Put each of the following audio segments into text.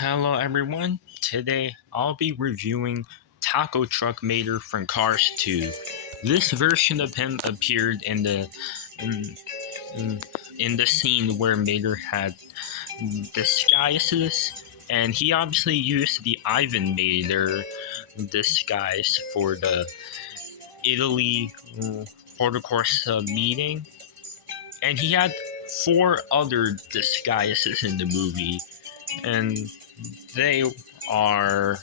Hello everyone. Today I'll be reviewing Taco Truck Mater from Cars 2. This version of him appeared in, in, in the scene where Mater had disguises, and he obviously used the Ivan Mater disguise for the Italy Horticourse meeting, and he had four other disguises in the movie, and they are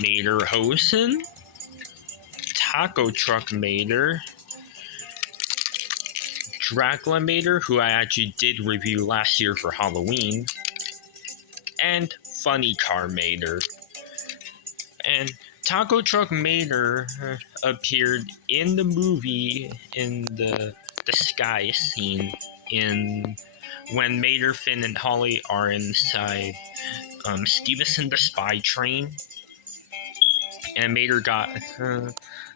Mater Hosen, Taco Truck Mater, Dracula Mater, who I actually did review last year for Halloween, and Funny Car Mater. And Taco Truck Mater appeared in the movie in the disguise scene in when Mater, Finn, and Holly are inside Stevenson the spy train, and Mater got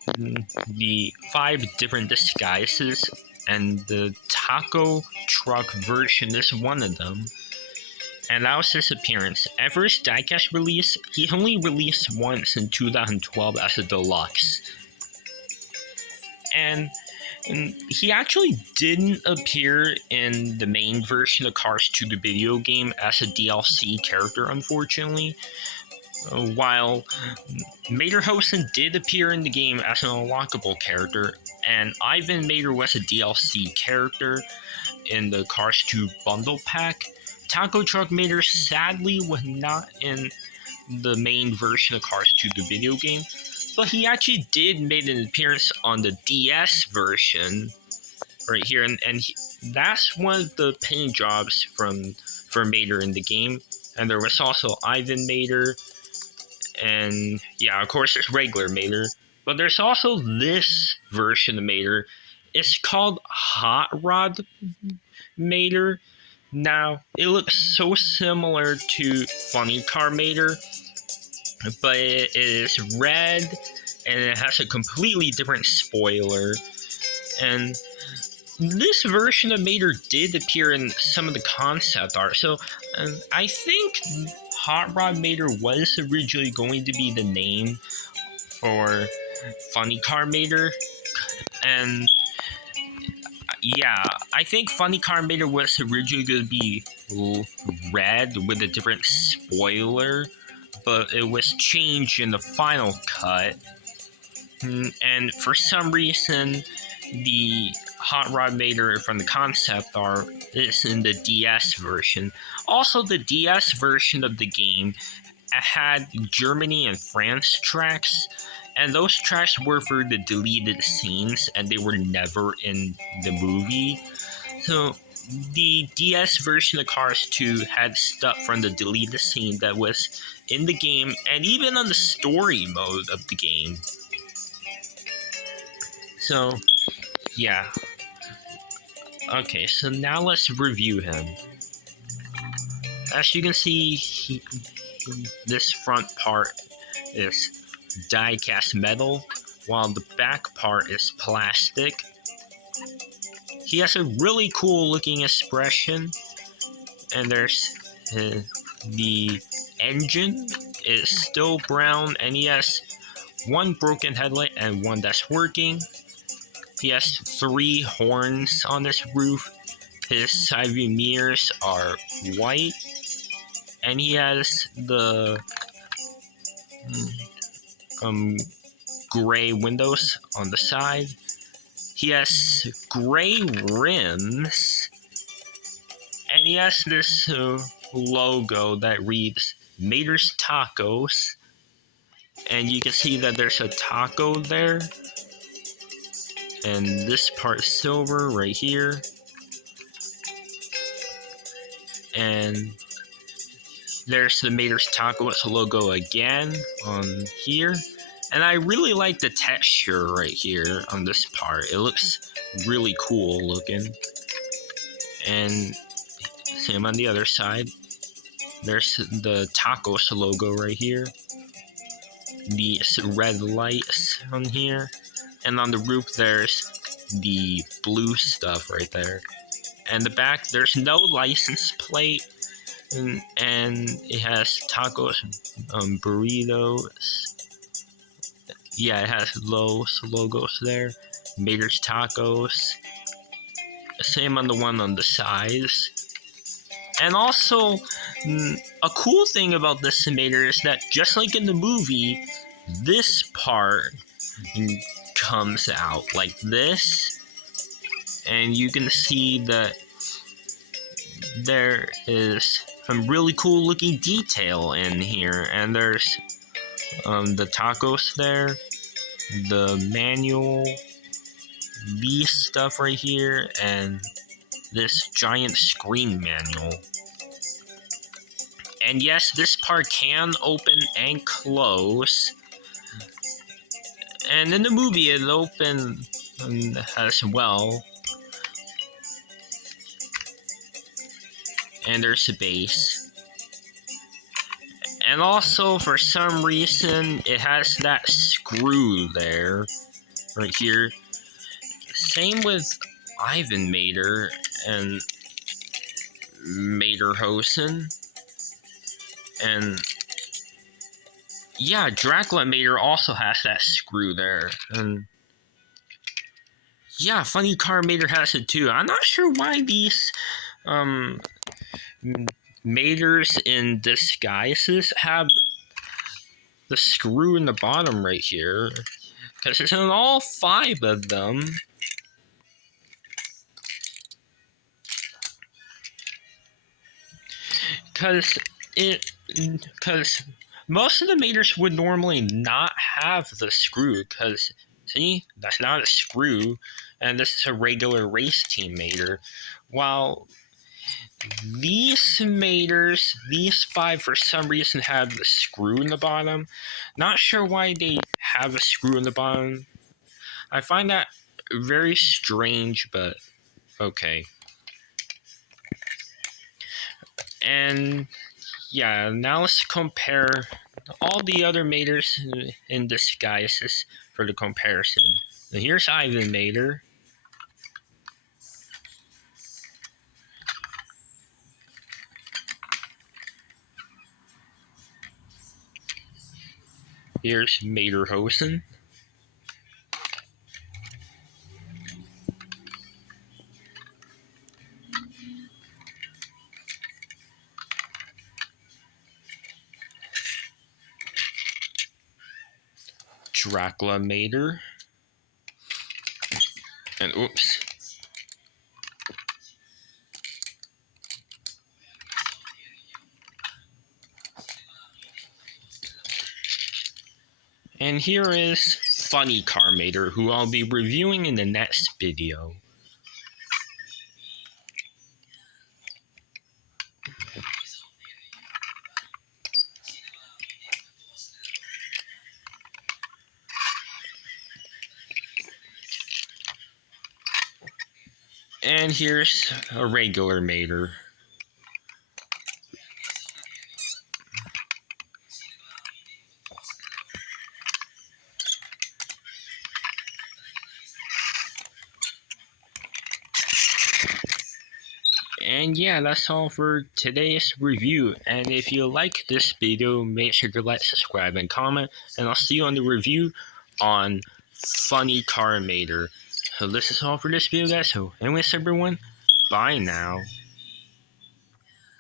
the 5 different disguises, and the Taco Truck version is one of them. And that was his appearance. At first diecast release, he only released once in 2012 as a deluxe. And he actually didn't appear in the main version of Cars 2 the video game as a DLC character, unfortunately. While Mater Hosen did appear in the game as an unlockable character, and Ivan Mater was a DLC character in the Cars 2 bundle pack, Taco Truck Mater sadly was not in the main version of Cars 2 the video game, but he actually did make an appearance on the DS version right here, and that's one of the paint jobs for Mater in the game. And there was also Ivan Mater, and yeah, of course there's regular Mater, but there's also this version of Mater. It's called Hot Rod Mater. Now, it looks so similar to Funny Car Mater, but it is red, and it has a completely different spoiler. And this version of Mater did appear in some of the concept art, so I think Hot Rod Mater was originally going to be the name for Funny Car Mater, and yeah, I think Funny Car Mater was originally going to be red with a different spoiler, but it was changed in the final cut. And for some reason, the Hot Rod Mater from the concept art is in the DS version. Also, the DS version of the game had Germany and France tracks, and those tracks were for the deleted scenes, and they were never in the movie. So the DS version of Cars 2 had stuff from the deleted scene that was in the game, and even on the story mode of the game. So yeah. Okay, so now let's review him. As you can see, this front part is die-cast metal, while the back part is plastic. He has a really cool looking expression, and there's the engine is still brown, and he has one broken headlight and one that's working. He has 3 horns on this roof. His side view mirrors are white, and he has the gray windows on the side. He has gray rims, and he has this logo that reads Mater's Tacos, and you can see that there's a taco there, and this part is silver right here, and there's the Mater's Tacos logo again on here. And I really like the texture right here on this part. It looks really cool looking. And same on the other side. There's the Tacos logo right here. The red lights on here. And on the roof there's the blue stuff right there. And the back, there's no license plate. and it has tacos, burritos. Yeah, it has Los logos there. Mater's Tacos. Same on the one on the sides. And also, a cool thing about this Mater is that just like in the movie, this part comes out like this. And you can see that there is some really cool looking detail in here. And there's the tacos there, the manual, these stuff right here, and this giant screen manual. And yes, this part can open and close. And in the movie, it opened as well. And there's a base. And also, for some reason, it has that screw there, right here. Same with Ivan Mater and Materhosen. And yeah, Dracula Mater also has that screw there. And yeah, Funny Car Mater has it too. I'm not sure why these Maters in disguises have the screw in the bottom right here, because it's in all 5 of them. Because most of the Maters would normally not have the screw, because see, that's not a screw, and this is a regular race team Mater. While these Maters, these 5 for some reason have the screw in the bottom. Not sure why they have a screw in the bottom. I find that very strange, but okay. And yeah, now let's compare all the other Maters in disguises for the comparison. Now here's Ivan Mater. Here's Materhosen. Dracula Mater. And oops. And here is Funny Car Mater, who I'll be reviewing in the next video. And here's a regular Mater. And yeah, that's all for today's review. And if you like this video, make sure to like, subscribe, and comment. And I'll see you on the review on Funny Car Mater. So this is all for this video, guys. So anyways, everyone, bye now.